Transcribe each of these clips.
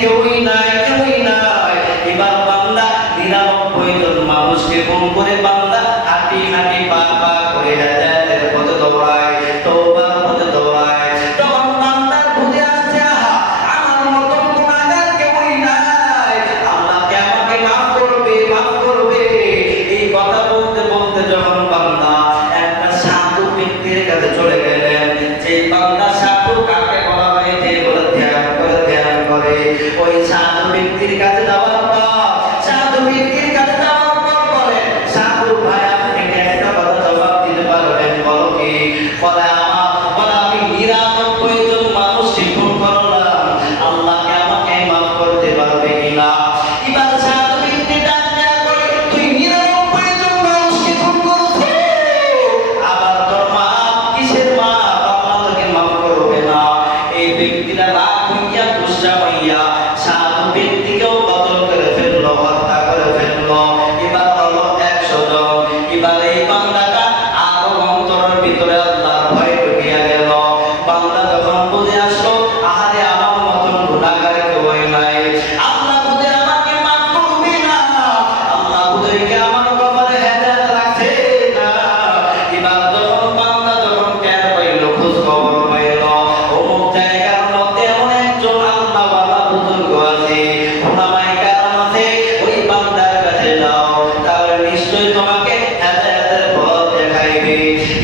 কেউই নাই, কেউই নাই। এবার বান্দা 99 জন মানুষকে ফোন করে বান্দা হাঁটি হাঁটি পা পা করে হেদায়েতের পথে দৌড়ায়, তওবার পথে দৌড়ায়। তখন বান্দার বুঝে আসছে, আহা, আমার মতন গুনাহগার কেউই নাই, আল্লাহ কে আমাকে মাফ করবে, মাফ করবে। এই কথা বলতে বলতে যখন বান্দা একটা সাধু ব্যক্তির কাছে চলে গেলেন, যে বান্দা সাধু কাকে বলা হয়, যে বলে ধ্যান করে, ধ্যান করে, ওই সাধু ব্যক্তির কাছে যাওয়ার পর, সাধু ব্যক্তির কাছে যাওয়ার পর বলে, সাধু ভাই আপনি একটা কথা জবাব দিতে পারবেন? বলো কি? বলে বলে আমি 99 জন মানুষকে খুন করলাম, আল্লাহকে আমাকে মাফ করতে পারবে কিনা? এবার সাধু ব্যক্তি ডাক দেয়া করে, তুই 99 জন মানুষকে খুন করেছিস, আবার তোর মা কিসের মা? আল্লাহ তোকে মাফ করবে না। এই ব্যক্তিরা রাগ হইয়া, গুসা হইয়া সাধু ব্যক্তিকেও কতল করে ফেললো, হত্যা করে ফেললো। এবার হলো 100 জন। এবার এই বান্দাটা আরো অন্তরের ভিতরে আল্লাহর ভয় ঢুকিয়া গেল। বান্দা যখন বুঝে আসলো, আহারে আমার মতন গুনাহগার কেউই নাই, আল্লাহ বুঝে আমাকে মাফ করবে না, আল্লাহ বুঝে কি আমার কপালে হেদায়েত রাখছে না। এবার যখন বান্দা যখন টের পাইল, খোঁজ খবর পাইল, অমুক জায়গার মধ্যে এমন একজন আল্লাহওয়ালা বুজুর্গ আছে, ওলামায়ে কেরাম আছে, ওই বান্দার কাছে যাও, তাহলে নিশ্চয়ই তোমাকে হেদায়েতের পথ দেখাইবে।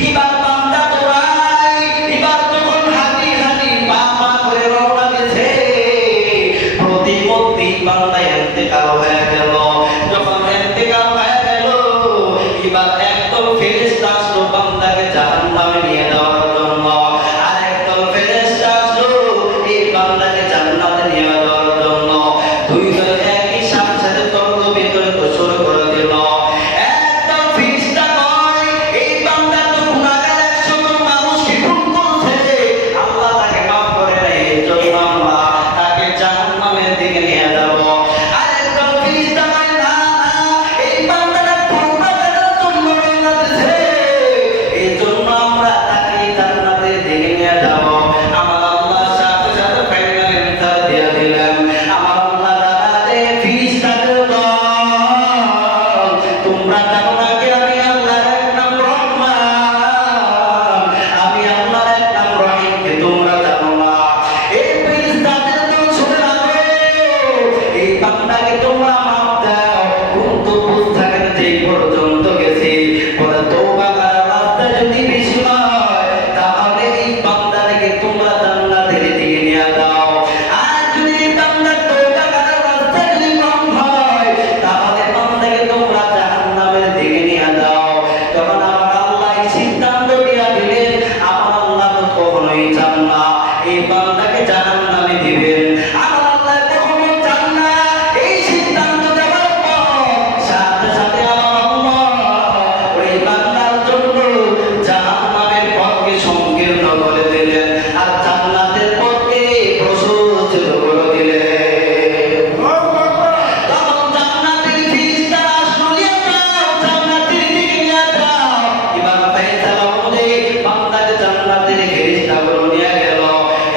এবার বান্দা দৌড়ায়, এবার যখন হাঁটি হাঁটি পা পা করে রওনা দিছে, প্রতিমধ্যে বান্দা ইন্তেকাল হয়ে গেল। যখন ইন্তেকাল হয়ে গেল, এবার একদল ফেরেশতা আসলো বান্দাকে জাহান্নামে নিয়ে যাওয়ার জন্য, আর একদল ফেরেশতা আসলো এই বান্দাকে জান্নাতে নিয়ে যাওয়ার জন্য। দুই দল একই সাথে তর্ক বিতর্ক শুরু করে দিল। একদল ফেরেশতা কয়, এই বান্দা তো গুনাহগার, 100 জন মানুষকে খুন করেছে, আল্লাহ তাকে মাফ করে নাই, এই জন্য আমরা তাকে জাহান্নামের দিকে নিয়ে যাব। আর একদল ফেরেশতা কয়, না না, এই বান্দাটা তওবা করার জন্য রওনা দিয়েছে, এই জন্য আমরা তাকে জান্নাতের দিকে নিয়ে যাব। আমার আল্লাহ সাথে সাথে ফাইনাল অ্যানসার দিয়ে দিলেন। আমার আল্লাহ জানাতে ফেরেশতাদের দল, তোমরা জানো না কি আমি আল্লাহর এক নাম রহমান, আমি আল্লাহর এক নাম রহিম, কি তোমরা জানো না? এই ফেরেশতাদের দল শুনে রাখো, এই বান্দাকে তোমরা মাফ দাও, কিন্তু বুঝ থাকেন যে পর্যন্ত গেছি, বলে তওবা করার রাস্তা যদি বেশি হয়, তাহলে এই বান্দাটাকে তোমরা জান্নাতের দিকে নিয়ে যাও। আর যদি এই বান্দার তওবা করার রাস্তা যদি কম হয়, তাহলে বান্দাকে তোমরা জাহান্নামের দিকে নিয়ে যাও। তখন আমার আল্লাহ এই সিদ্ধান্ত দিয়া দিলেন, আমার আল্লাহ তো কখনোই চান না এই বান্দাকে জাহান্নামে দিবেন, আমার আল্লাহ কখনো চান না। এই সিদ্ধান্ত দেওয়ার পর সাথে সাথে আমার আল্লাহ ওই বান্দার জন্য জাহান্নামের পথকে সংকীর্ণ করে দিলেন, আর জান্নাতের পথকে প্রশস্ত করে দিলেন। তখন জান্নাতের ফেরেশতারা আসলো, নিয়ে যাও, জান্নাতের দিকে নিয়ে যাও। এবার ফেরেশতারা অনুযায়ী বান্দাকে জান্নাতের ফেরেশতাগুলো নিয়ে গেল।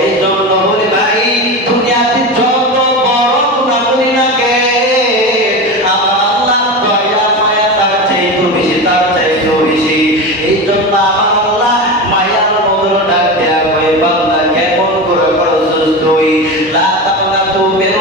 এই জন্য বলি ভাই, দুনিয়াতে যত বড় গুনাহ করি না কে, আমার আল্লাহ দয়া মায়া তার চাইতে বেশি, তার চাইতে বেশি। এই জন্য আমার আল্লাহ মায়ার মধুর ডাক দেয়া কই, বান্দা কেমন করে করছিস তুই, লা তাকনাতু মির